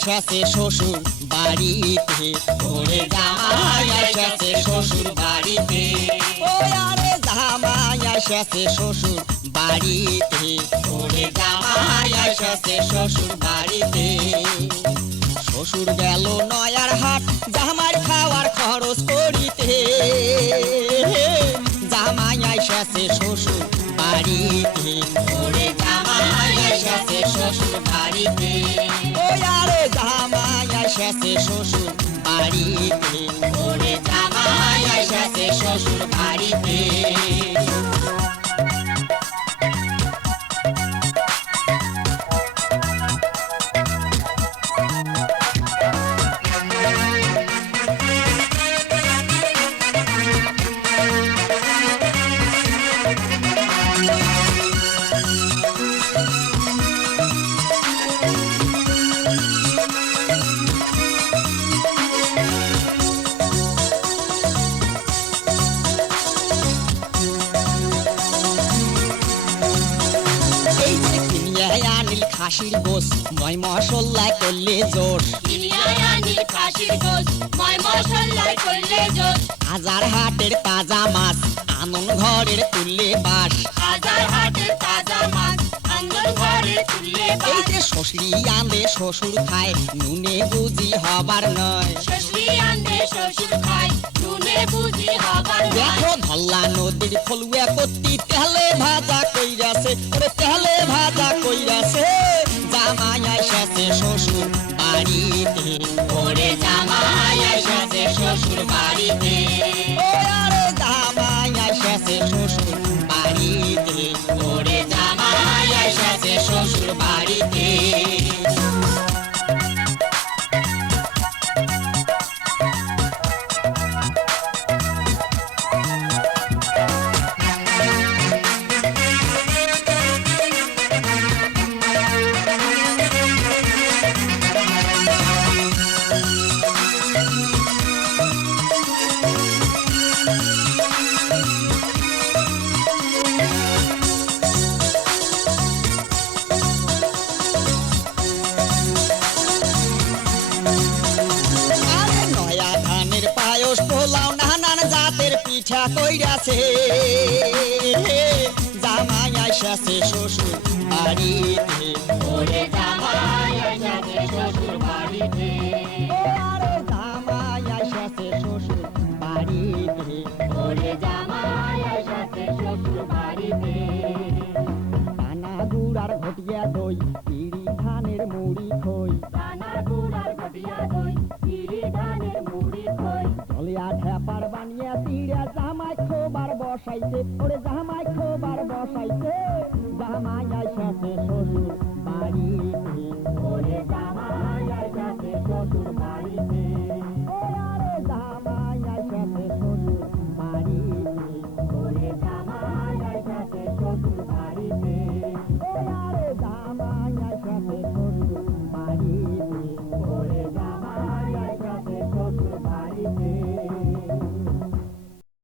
এসেছে শ্বশুর বাড়িতে, ওরে জামাই এসেছে শ্বশুর বাড়িতে। ও আরে জামাই এসেছে শ্বশুর বাড়িতে, ওরে জামাই এসেছে শ্বশুর বাড়িতে। শ্বশুর গেল নয়ার হাট জামাই খাওয়ার খরচ করিতে, জামাই এসেছে শ্বশুর বাড়িতে, ওরে জামাই এসেছে শ্বশুর বাড়িতে। ও আরে জামাই এসেছে শ্বশুর বাড়িতে, ওরে জামাই এসেছে শ্বশুর বাড়িতে। আনিল খাসির গোস ময় মশলায় করলে জোর, আনিল খাসির গোস ময় মশলায় করলে জোর। হাজার হাটের তাজা মাছ আনন ঘরের তুললে বাস, হাজার হাটের তাজা মাছ আনন ঘরে তুললে বাস। এই যে শ্বশুরি আনলে শ্বশুর খায় নুনে বুঝি হবার নয়, শ্বশুরি আনলে শ্বশুর খায় নুনে বুঝি হবার নয়। দেখো ধল্লা নদীর ফলুয়া কত্তি তেলে ভাজা কইরাছে, ওরে তেলে ভাজা কইরাছে। জামাই এসেছে শ্বশুর বাড়িতে, ওরে জামাই এসেছে শ্বশুর বাড়িতে। ও আরে জামাই এসেছে শ্বশুর বাড়িতে, ওরে জামাই এসেছে শ্বশুর বাড়িতে। আরে নয়া ধানের পায়স পোলাও নানান জাতের পিঠা কইরাছে। জামাই এসেছে শ্বশুর বাড়িতে, ওরে জামাই এসেছে শ্বশুর বাড়িতে। ও আরে জামাই এসেছে শ্বশুর বাড়িতে, ওরে জামাই এসেছে শ্বশুর বাড়িতে। পানা গুড়ার ঘটিয়া দই পিড়ি ধানের মুড়ি খই, দানা গুড়ার ঘটিয়া দই চিড়ি ধানের মুড়ি খই। জলিয়া ঠেপার বানিয়া চিড়া জামাই খোবার বসাইছে, ওরে জামাই খো